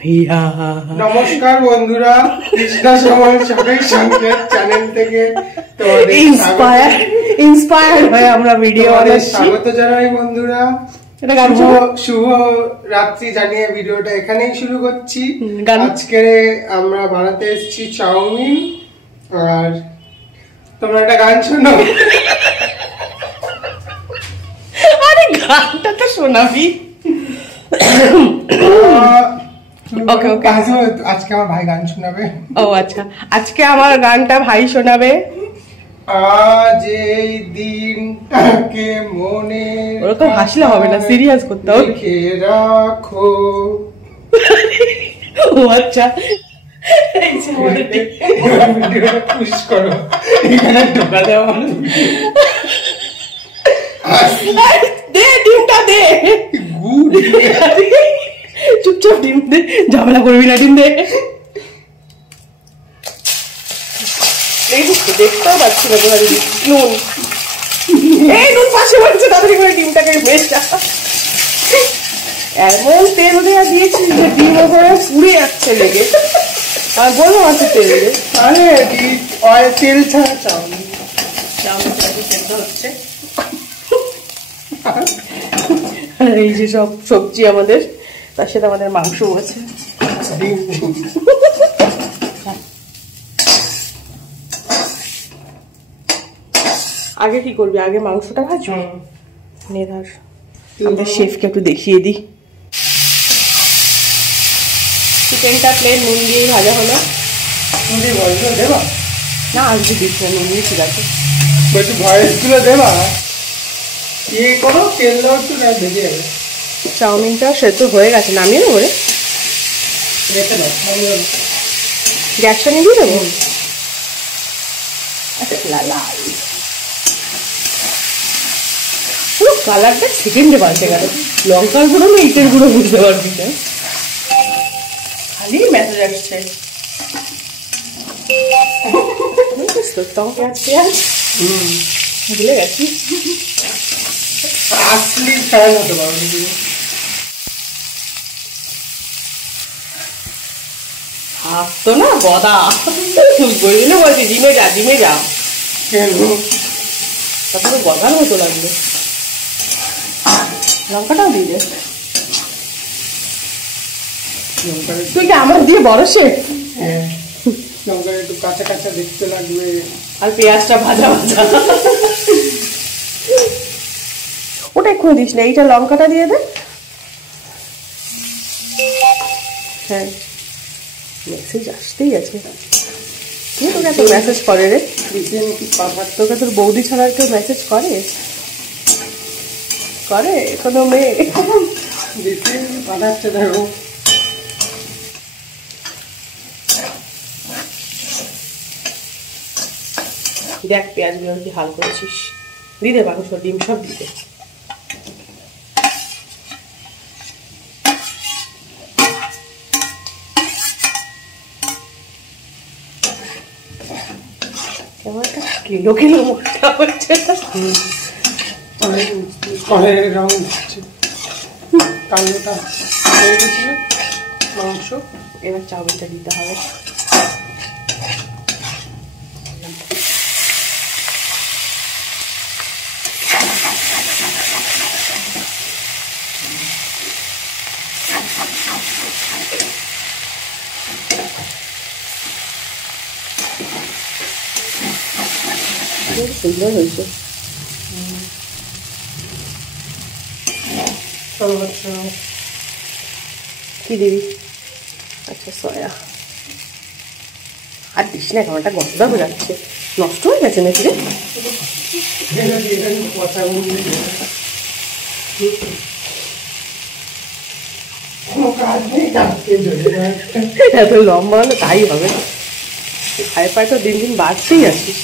নমস্কার বন্ধুরা, কৃষ্ণা সময় সবাই সংকেত চ্যানেল থেকে তোমাদের ইন্সপায়ার হয়ে আমরা ভিডিও বানাচ্ছি। স্বাগত জানাই বন্ধুরা, শুভ রাত্রি জানিয়ে ভিডিওটা এখানেই শুরু করছি। আজকে আমরা বানাতে এসেছি চাউমিন, আর তোমরা একটা গান শোনো। আরে গানটা তো শোনাবি। ওকে ওকে, আজকে আমার ভাই গান শোনাবে। ও আচ্ছা, আজকে আমার গানটা ভাই শোনাবে। আজ এই দিনটাকে মনে ওরকম হাসলে হবে না, সিরিয়াস করতে হবে। লিখে রাখো। ও আচ্ছা, পুশ করো, এখানে ঢোকা দেওয়া। দে ডিমটা দে, চুপচাপ ডিম দে, ঝামেলা করবি না, ডিম দে। দেখতেও পাচ্ছি না তোমার নুন, এই নুন পাশে পড়ছে, তাড়াতাড়ি করে ডিমটাকে ভেজটা। এমন তেল দেওয়া দিয়েছি যে ডিম ওপরে পুড়ে যাচ্ছে লেগে। আর বললাম আছে তেল দে, আরে তেল ছাড়া চাউমিন। হচ্ছে আর এই যে সব সবজি আমাদের, তার সাথে আমাদের মাংসও আছে। আগে কি করবি, আগে মাংসটা ভাজবো। নে ধর, আমাদের শেফকে একটু দেখিয়ে দিই। চিকেনটা প্লেন নুন দিয়ে ভাজা হলো। দেবা না, আজকে দিচ্ছি না, নুন দিয়ে ঠিক আছে। একটু ভয়েস গুলো দেবা, ইয়ে করো, তেল দাও একটু, না ভেজে যাবে। চাউমিনটা সেদ্ধ হয়ে গেছে, নামিয়ে নেবো রে। রেখে দাও, গ্যাসটা নিয়ে দিয়ে দেবো। পুরো কালারটা সেকেন্ডে পাল্টে গেল। লঙ্কার গুঁড়ো না ইটের গুঁড়ো বুঝতে পারবি না, খালি মেসেজ আসছে। পেঁয়াজ পেঁয়াজ ভুলে গেছি। আসলি ফ্যান হতে পারো আসতো না গদা, বলবি না, বলছি জিমে যা, জিমে যা। তারপরে গদার মতো লাগলো। লঙ্কাটাও দিয়ে দে। তুই কি আমার দিয়ে বড় শেফ? হ্যাঁ, লঙ্কা একটু কাঁচা কাঁচা দেখতে লাগবে, আর পেঁয়াজটা ভাজা ভাজা। ওটা এক্ষুনি দিস না, এইটা লঙ্কাটা দিয়ে দে। হ্যাঁ, মেসেজ আসতেই আছে। কে তোকে এত মেসেজ করে রে? তোকে তোর বৌদি ছাড়া কেউ মেসেজ করে? করে কোনো মেয়ে? বানাচ্ছে দেখো। দেখ পেঁয়াজগুলো কি হাল করেছিস, দিদে মাংস ডিম সব দিতে। কেমন একটা কিলো কিলো মোটা হচ্ছে, অনেক রং হচ্ছে। কালোটা হয়ে গেছিল মাংস, এবার চাউমিনটা দিতে হবে। সুন্দর হয়েছে। কি দিবি? আচ্ছা সয়া। আর দিস না, খাবারটা গন্ধ হয়ে যাচ্ছে, নষ্ট হয়ে গেছে নাকি রে? এত লম্বা হলে তাই হবে, খায় পায় তো দিন দিন বাড়তেই আছিস।